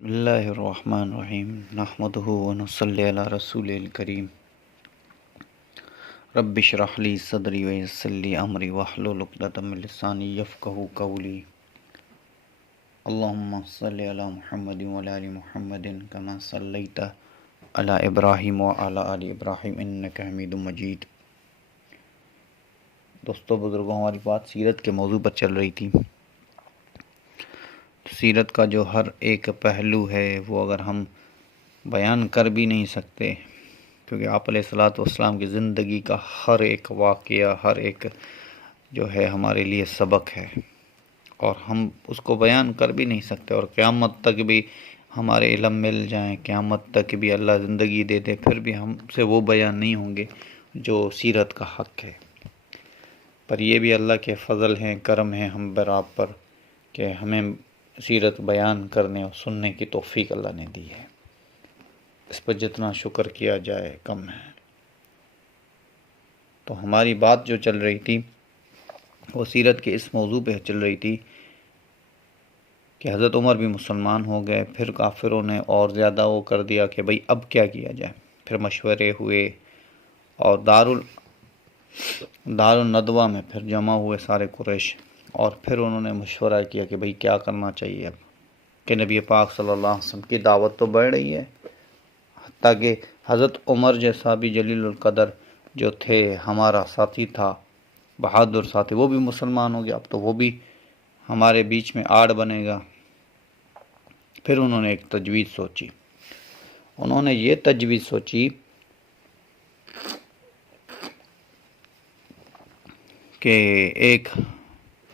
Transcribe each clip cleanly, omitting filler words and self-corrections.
بسم اللہ الرحمن الرحیم نحمدہ ونصلی علی رسول الکریم رب اشرح لی صدری ویسر لی امری واحلل عقدۃ من لسانی یفقہوا قولی اللہم صلی علی محمد وعلی آل محمد کما صلیت علی ابراہیم وعلی آل ابراہیم انک حمید مجید۔ دوستو بزرگوں، ہماری بات سیرت کے موضوع پر چل رہی تھی۔ سیرت کا جو ہر ایک پہلو ہے وہ اگر ہم بیان کر بھی نہیں سکتے، کیونکہ آپ علیہ الصلاۃ والسلام کی زندگی کا ہر ایک واقعہ، ہر ایک جو ہے ہمارے لیے سبق ہے، اور ہم اس کو بیان کر بھی نہیں سکتے، اور قیامت تک بھی ہمارے علم مل جائیں، قیامت تک بھی اللہ زندگی دے دے، پھر بھی ہم سے وہ بیان نہیں ہوں گے جو سیرت کا حق ہے۔ پر یہ بھی اللہ کے فضل ہیں، کرم ہیں ہم پر، آپ پر، کہ ہمیں سیرت بیان کرنے اور سننے کی توفیق اللہ نے دی ہے۔ اس پر جتنا شکر کیا جائے کم ہے۔ تو ہماری بات جو چل رہی تھی وہ سیرت کے اس موضوع پہ چل رہی تھی کہ حضرت عمر بھی مسلمان ہو گئے، پھر کافروں نے اور زیادہ وہ کر دیا کہ بھئی اب کیا کیا جائے۔ پھر مشورے ہوئے اور دارالندوہ میں پھر جمع ہوئے سارے قریش، اور پھر انہوں نے مشورہ کیا کہ بھئی کیا کرنا چاہیے اب، کہ نبی پاک صلی اللہ علیہ وسلم کی دعوت تو بڑھ رہی ہے، حتیٰ کہ حضرت عمر جیسا بھی جلیل القدر جو تھے، ہمارا ساتھی تھا، بہادر ساتھی، وہ بھی مسلمان ہو گیا، اب تو وہ بھی ہمارے بیچ میں آڑ بنے گا۔ پھر انہوں نے ایک تجویز سوچی، انہوں نے یہ تجویز سوچی کہ ایک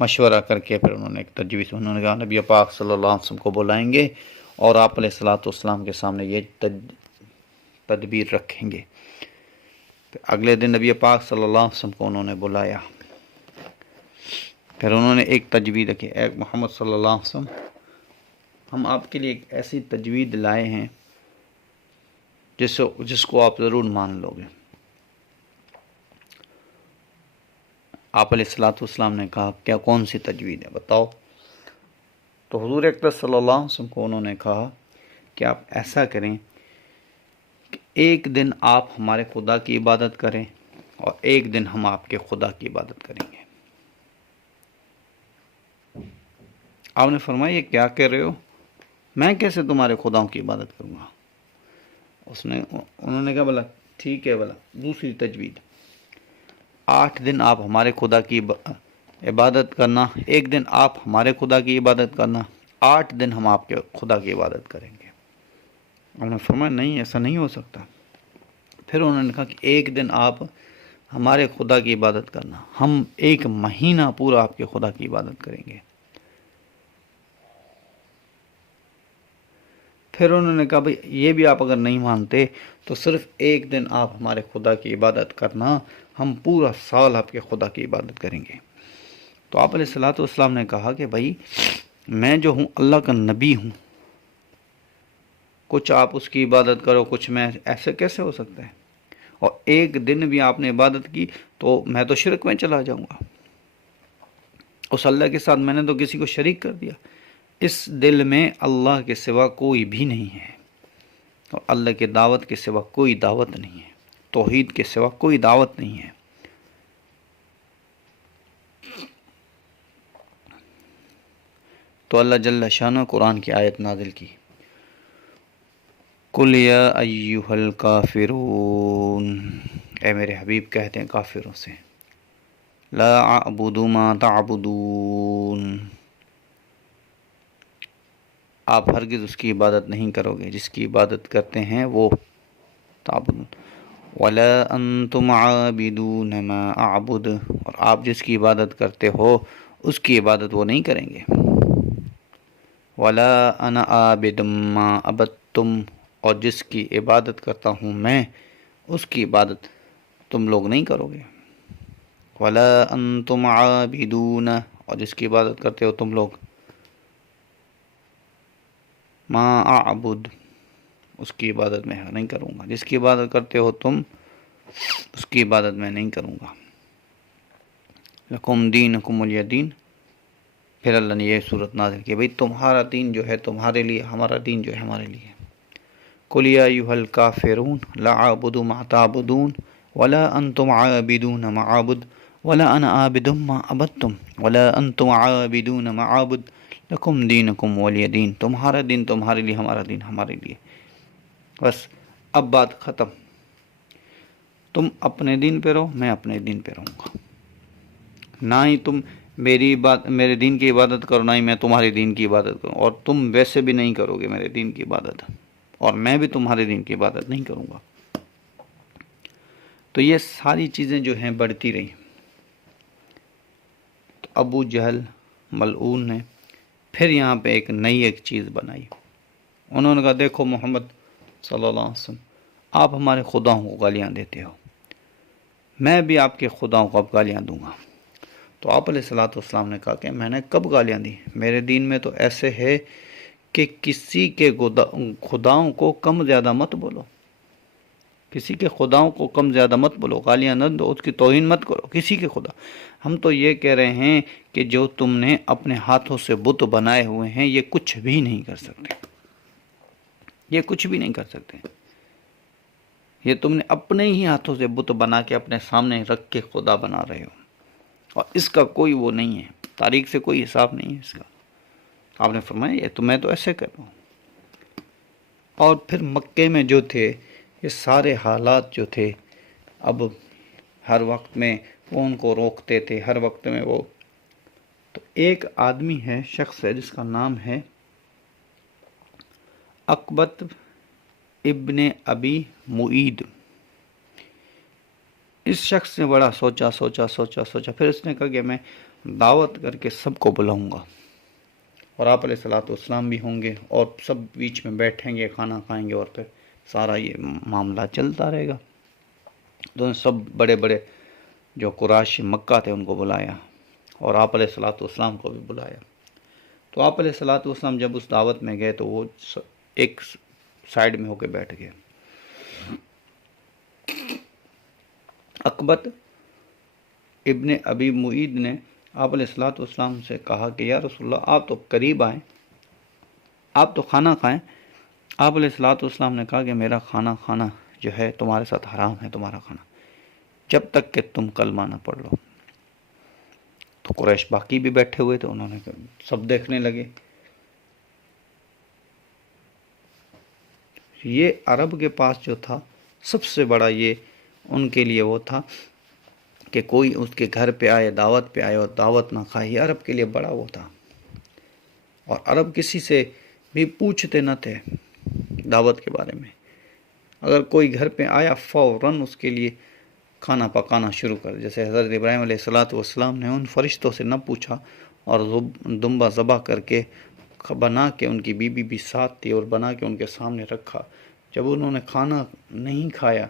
مشورہ کر کے پھر انہوں نے ایک تجویز، انہوں نے کہا نبی پاک صلی اللہ علیہ وسلم کو بلائیں گے اور آپ علیہ الصلاۃ والسلام کے سامنے یہ تدبیر رکھیں گے۔ پھر اگلے دن نبی پاک صلی اللہ علیہ وسلم کو انہوں نے بلایا، پھر انہوں نے ایک تجویز رکھی، اے محمد صلی اللہ علیہ وسلم، ہم آپ کے لیے ایک ایسی تجویز لائے ہیں جس کو آپ ضرور مان لو گے۔ آپ علیہ الصلاۃ والسلام نے کہا کیا کون سی تجویز ہے بتاؤ؟ تو حضور اکرم صلی اللہ علیہ وسلم کو انہوں نے کہا کہ آپ ایسا کریں کہ ایک دن آپ ہمارے خدا کی عبادت کریں اور ایک دن ہم آپ کے خدا کی عبادت کریں گے۔ آپ نے فرمایا یہ کیا کہہ رہے ہو، میں کیسے تمہارے خداؤں کی عبادت کروں گا؟ انہوں نے کہا بھلا ٹھیک ہے، بھلا دوسری تجویز، 8 دن آپ ہمارے خدا کی عبادت کرنا، ایک دن آپ ہمارے خدا کی عبادت کرنا، 8 دن ہم آپ کے خدا کی عبادت کریں گے۔ انہوں نے فرمایا نہیں، ایسا نہیں ہو سکتا۔ پھر انہوں نے کہا کہ ایک دن آپ ہمارے خدا کی عبادت کرنا، ہم 1 مہینہ پورا آپ کے خدا کی عبادت کریں گے۔ پھر انہوں نے کہا بھئی یہ بھی آپ اگر نہیں مانتے تو صرف ایک دن آپ ہمارے خدا کی عبادت کرنا، ہم پورا سال آپ کے خدا کی عبادت کریں گے۔ تو آپ علیہ الصلاۃ والسلام نے کہا کہ بھئی میں جو ہوں اللہ کا نبی ہوں، کچھ آپ اس کی عبادت کرو، کچھ میں، ایسے کیسے ہو سکتا ہے؟ اور ایک دن بھی آپ نے عبادت کی تو میں تو شرک میں چلا جاؤں گا، اس اللہ کے ساتھ میں نے تو کسی کو شریک کر دیا۔ اس دل میں اللہ کے سوا کوئی بھی نہیں ہے، اور اللہ کے دعوت کے سوا کوئی دعوت نہیں ہے، توحید کے سوا کوئی دعوت نہیں ہے۔ تو اللہ جل شانہ قرآن کی آیت نازل کی، قُلْ يَا أَيُّهَا الْكَافِرُونَ، اے میرے حبیب کہتے ہیں کافروں سے، لا اعبد ما تعبدون، آپ ہرگز اس کی عبادت نہیں کرو گے جس کی عبادت کرتے ہیں وہ، تعبدون، ولا انتم عابدون ما اعبد، اور آپ جس کی عبادت کرتے ہو اس کی عبادت وہ نہیں کریں گے، ولا انا عابد ما عبدتم، اور جس کی عبادت کرتا ہوں میں اس کی عبادت تم لوگ نہیں کرو گے، ولا انتم عابدون، اور جس کی عبادت کرتے ہو تم لوگ، ما اعبد، اس کی عبادت میں نہیں کروں گا، جس کی عبادت کرتے ہو تم اس کی عبادت میں نہیں کروں گا۔ لکم دینکم ولی دین، پھر اللہ نے یہ صورت نازل کی، بھئی تمہارا دین جو ہے تمہارے لیے، ہمارا دین جو ہے ہمارے لیے۔ قُلْ يَا أَيُّهَا الْكَافِرُونَ لَا أَعْبُدُ مَا تَعْبُدُونَ وَلَا أَنْتُمْ عَابِدُونَ مَا أَعْبُدُ وَلَا أَنَا عَابِدٌ مَا عَبَدتُّمْ وَلَا أَنْتُمْ عَابِدُونَ مَا أَعْبُدُ لَكُمْ دِينُكُمْ وَلِيَ دِينِ۔ تمہارا دین تمہارے لیے، ہمارا دین ہمارے لیے۔ بس اب بات ختم، تم اپنے دین پہ رہو، میں اپنے دین پہ رہوں گا، نہ ہی تم میرے دین کی عبادت کرو، نہ ہی میں تمہارے دین کی عبادت کروں، اور تم ویسے بھی نہیں کرو گے میرے دین کی عبادت، اور میں بھی تمہارے دین کی عبادت نہیں کروں گا۔ تو یہ ساری چیزیں جو ہیں بڑھتی رہی۔ تو ابو جہل ملعون نے پھر یہاں پہ ایک نئی چیز بنائی، انہوں نے کہا دیکھو محمد صلی اللہ علیہ وسلم، آپ ہمارے خداؤں کو گالیاں دیتے ہو، میں بھی آپ کے خداؤں کو اب گالیاں دوں گا۔ تو آپ علیہ الصلوۃ والسلام نے کہا کہ میں نے کب گالیاں دی؟ میرے دین میں تو ایسے ہے کہ کسی کے خداؤں کو کم زیادہ مت بولو، کسی کے خداؤں کو کم زیادہ مت بولو، گالیاں نہ دو، اس کی توہین مت کرو کسی کے خدا۔ ہم تو یہ کہہ رہے ہیں کہ جو تم نے اپنے ہاتھوں سے بت بنائے ہوئے ہیں یہ کچھ بھی نہیں کر سکتے، یہ کچھ بھی نہیں کر سکتے، یہ تم نے اپنے ہی ہاتھوں سے بت بنا کے اپنے سامنے رکھ کے خدا بنا رہے ہو، اور اس کا کوئی وہ نہیں ہے، تاریخ سے کوئی حساب نہیں ہے اس کا۔ آپ نے فرمایا یہ تو میں تو ایسے کر رہا ہوں۔ اور پھر مکے میں جو تھے یہ سارے حالات جو تھے، اب ہر وقت میں وہ ان کو روکتے تھے، ہر وقت میں وہ۔ تو ایک آدمی ہے، شخص ہے جس کا نام ہے عقبۃ ابن ابی معید۔ اس شخص نے بڑا سوچا، پھر اس نے کہا کہ میں دعوت کر کے سب کو بلاؤں گا، اور آپ علیہ الصلوۃ والسلام بھی ہوں گے، اور سب بیچ میں بیٹھیں گے، کھانا کھائیں گے، اور پھر سارا یہ معاملہ چلتا رہے گا۔ تو سب بڑے بڑے جو قریش مکہ تھے ان کو بلایا، اور آپ علیہ الصلوۃ والسلام کو بھی بلایا۔ تو آپ علیہ الصلوۃ والسلام جب اس دعوت میں گئے تو وہ ایک سائیڈ میں ہو کے بیٹھ گئے۔ عقبۃ ابن ابی معید نے آپ علیہ الصلوۃ والسلام سے کہا کہ یا رسول اللہ آپ تو قریب آئیں، آپ تو کھانا کھائیں۔ آپ علیہ الصلوۃ والسلام نے کہا کہ میرا کھانا کھانا جو ہے تمہارے ساتھ حرام ہے، تمہارا کھانا، جب تک کہ تم کلمہ نہ پڑھ لو۔ تو قریش باقی بھی بیٹھے ہوئے تھے، انہوں نے سب دیکھنے لگے۔ یہ عرب کے پاس جو تھا سب سے بڑا، یہ ان کے لیے وہ تھا کہ کوئی اس کے گھر پہ آئے، دعوت پہ آئے اور دعوت نہ کھائے، یہ عرب کے لیے بڑا وہ تھا۔ اور عرب کسی سے بھی پوچھتے نہ تھے دعوت کے بارے میں، اگر کوئی گھر پہ آیا فوراً اس کے لیے کھانا پکانا شروع کر، جیسے حضرت ابراہیم علیہ الصلوۃ والسلام نے ان فرشتوں سے نہ پوچھا، اور دمبا ذبح کر کے بنا کے، ان کی بیوی بھی ساتھ تھی، اور بنا کے ان کے سامنے رکھا۔ جب انہوں نے کھانا نہیں کھایا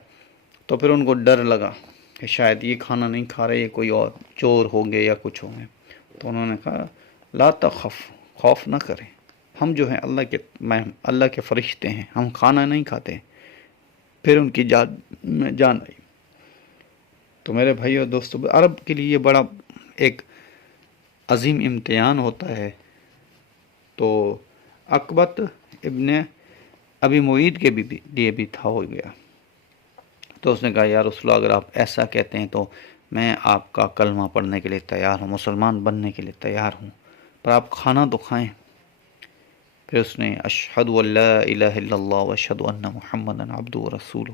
تو پھر ان کو ڈر لگا کہ شاید یہ کھانا نہیں کھا رہے، یہ کوئی اور چور ہوں گے یا کچھ ہوں گے۔ تو انہوں نے کہا لا تخف، خوف نہ کریں، ہم جو ہیں اللہ کے فرشتے ہیں، ہم کھانا نہیں کھاتے۔ پھر ان کی جان آئی۔ تو میرے بھائی اور دوستو، عرب کے لیے یہ بڑا ایک عظیم امتحان ہوتا ہے۔ تو عقبۃ ابن ابی معید کے بھی لیے بھی تھا، ہو گیا۔ تو اس نے کہا یا رسول اللہ اگر آپ ایسا کہتے ہیں تو میں آپ کا کلمہ پڑھنے کے لیے تیار ہوں، مسلمان بننے کے لیے تیار ہوں، پر آپ کھانا تو کھائیں۔ پھر اس نے اشہد ان لا الہ الا اللہ واشہد ان محمدا عبدہ ورسولہ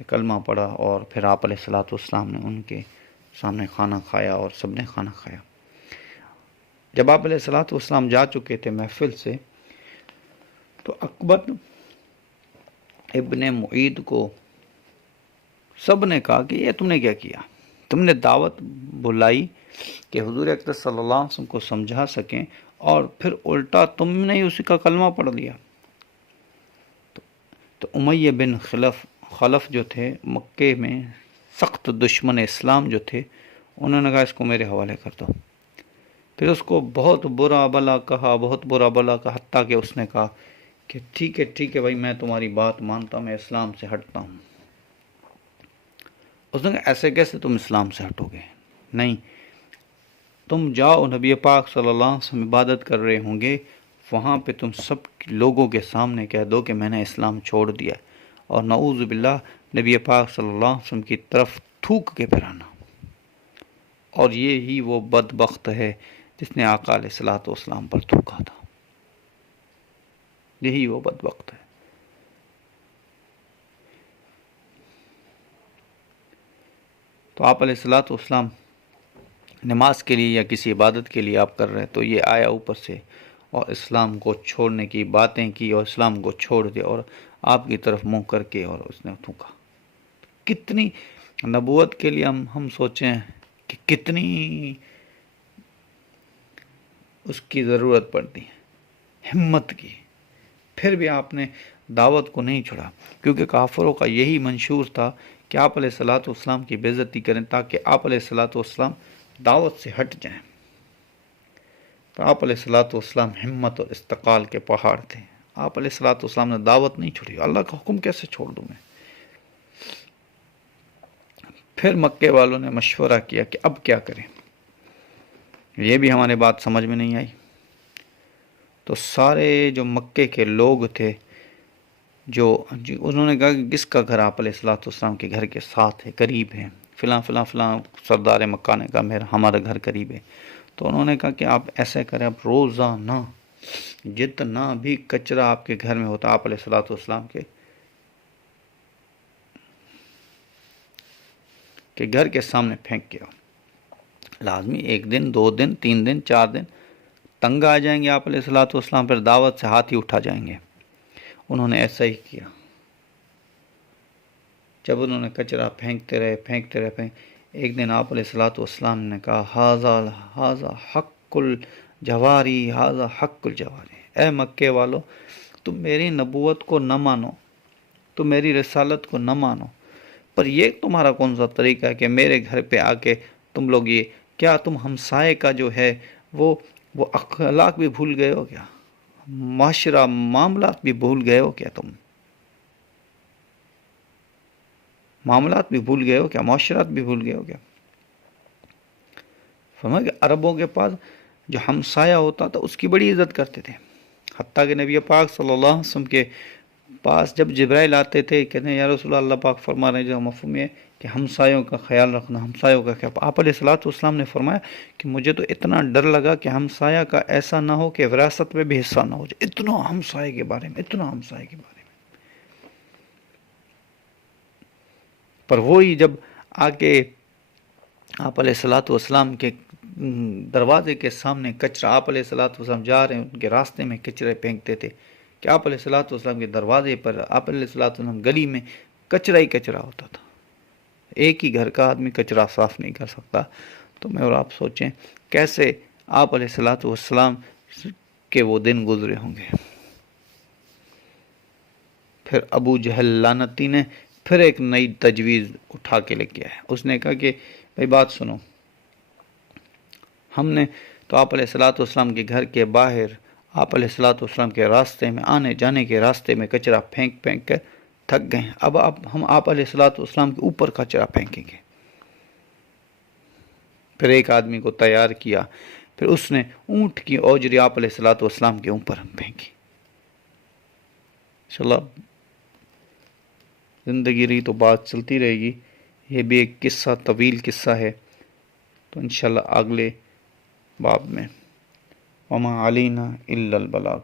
یہ کلمہ پڑھا، اور پھر آپ علیہ الصلوۃ والسلام نے ان کے سامنے کھانا کھایا، اور سب نے کھانا کھایا۔ جب آپ علیہ الصلوۃ والسلام جا چکے تھے محفل سے، تو عقبۃ ابن معید کو سب نے کہا کہ یہ تم نے کیا کیا؟ تم نے دعوت بلائی کہ حضور اکرم صلی اللہ علیہ وسلم کو سمجھا سکیں، اور پھر الٹا تم نے ہی اسی کا کلمہ پڑھ دیا۔ تو امیہ بن خلف جو تھے مکے میں سخت دشمن اسلام جو تھے، انہوں نے کہا اس کو میرے حوالے کر دو۔ پھر اس کو بہت برا بلا کہا، حتیٰ کہ اس نے کہا کہ ٹھیک ہے بھائی، میں تمہاری بات مانتا ہوں، میں اسلام سے ہٹتا ہوں۔ اس نے کہا ایسے کیسے تم اسلام سے ہٹو گے؟ نہیں، تم جاؤ نبی پاک صلی اللہ علیہ وسلم عبادت کر رہے ہوں گے، وہاں پہ تم سب لوگوں کے سامنے کہہ دو کہ میں نے اسلام چھوڑ دیا، اور نعوذ باللہ نبی پاک صلی اللہ علیہ وسلم کی طرف تھوک کے پھر آنا۔ اور یہی وہ بدبخت ہے جس نے آقا علیہ الصلوۃ والسلام پر تھوکا تھا، یہی وہ بدبخت ہے۔ تو آپ علیہ الصلوۃ والسلام نماز کے لیے یا کسی عبادت کے لیے آپ کر رہے تو یہ آیا اوپر سے اور اسلام کو چھوڑنے کی باتیں کی اور اسلام کو چھوڑ دیا اور آپ کی طرف منہ کر کے اور اس نے تھوکا۔ کتنی نبوت کے لیے ہم سوچیں کہ کتنی اس کی ضرورت پڑتی ہے، ہمت کی، پھر بھی آپ نے دعوت کو نہیں چھوڑا، کیونکہ کافروں کا یہی منشور تھا کہ آپ علیہ الصلوۃ والسلام کی بے عزتی کریں تاکہ آپ علیہ الصلوۃ والسلام دعوت سے ہٹ جائیں۔ تو آپ علیہ الصلوۃ والسلام ہمت اور استقال کے پہاڑ تھے، آپ علیہ الصلوۃ والسلام نے دعوت نہیں چھوڑی۔ اللہ کا حکم کیسے چھوڑ دوں میں؟ پھر مکے والوں نے مشورہ کیا کہ اب کیا کریں، یہ بھی ہمارے بات سمجھ میں نہیں آئی۔ تو سارے جو مکے کے لوگ تھے انہوں نے کہا کہ کس کا گھر آپ علیہ الصلوۃ والسلام کے گھر کے ساتھ ہے، قریب ہے؟ فلاں فلاں فلاں سردار مکہ نے کہا ہمارا گھر قریب ہے۔ تو انہوں نے کہا کہ آپ ایسے کریں، آپ روزانہ جتنا بھی کچرا آپ کے گھر میں ہوتا آپ علیہ الصلوۃ والسلام کے گھر کے سامنے پھینک کے آؤ۔ لازمی 1 دن 2 دن 3 دن 4 دن تنگ آ جائیں گے آپ علیہ الصلوۃ والسلام، پھر دعوت سے ہاتھ ہی اٹھا جائیں گے۔ انہوں نے ایسا ہی کیا۔ جب انہوں نے کچرا پھینکتے رہے، ایک دن آپ علیہ الصلوۃ والسلام نے کہا ھذا حق الجواری، ھذا حق الجواری، اے مکے والو تم میری نبوت کو نہ مانو، تم میری رسالت کو نہ مانو، پر یہ تمہارا کون سا طریقہ ہے کہ میرے گھر پہ آ کے تم لوگ یہ کیا تم ہمسائے کا جو ہے وہ اخلاق بھی بھول گئے ہو کیا؟ معاشرہ معاملات بھی بھول گئے ہو کیا؟ تم معاملات بھی بھول گئے ہو کیا؟ معاشرات بھی بھول گئے ہو کیا؟ فرمایا کہ عربوں کے پاس جو ہمسایہ ہوتا تھا اس کی بڑی عزت کرتے تھے، حتیٰ کہ نبی پاک صلی اللہ علیہ وسلم کے پاس جب جبرائیل آتے تھے کہتے ہیں یا رسول اللہ پاک فرما رہے ہیں جو مفہوم ہے کہ ہمسایوں کا خیال رکھنا، ہمسایوں کا خیال۔ آپ علیہ الصلوۃ والسلام نے فرمایا کہ مجھے تو اتنا ڈر لگا کہ ہمسایہ کا ایسا نہ ہو کہ وراثت میں بھی حصہ نہ ہو جائے، اتنا ہمسایہ کے بارے میں۔ پر وہی جب آ کے آپ علیہ الصلوۃ والسلام کے دروازے کے سامنے کچرا، آپ علیہ الصلوۃ والسلام جا رہے ہیں ان کے راستے میں کچرے پھینکتے تھے کہ آپ علیہ الصلوۃ والسلام کے دروازے پر، آپ علیہ الصلوۃ والسلام گلی میں کچرا ہی کچرا ہوتا تھا، ایک ہی گھر کا آدمی کچرا صاف نہیں کر سکتا۔ تو میں اور آپ سوچیں کیسے آپ علیہ الصلوۃ والسلام کے وہ دن گزرے ہوں گے۔ پھر ابو جہل لعنتی نے پھر ایک نئی تجویز اٹھا کے لے کے آیا، اس نے کہا کہ بھائی بات سنو، ہم نے تو آپ علیہ الصلوۃ والسلام کے گھر کے باہر، آپ علیہ الصلوۃ والسلام کے راستے میں آنے جانے کے راستے میں کچرا پھینک کر تھک گئے ہیں، اب ہم آپ علیہ الصلوۃ والسلام کے اوپر کچرا پھینکیں گے۔ پھر ایک آدمی کو تیار کیا، پھر اس نے اونٹ کی اوجری آپ علیہ الصلوۃ والسلام کے اوپر پھینکی۔ انشاءاللہ زندگی رہی تو بات چلتی رہے گی، یہ بھی ایک قصہ، طویل قصہ ہے، تو انشاءاللہ اگلے باب میں۔ وما علینا الا البلاغ۔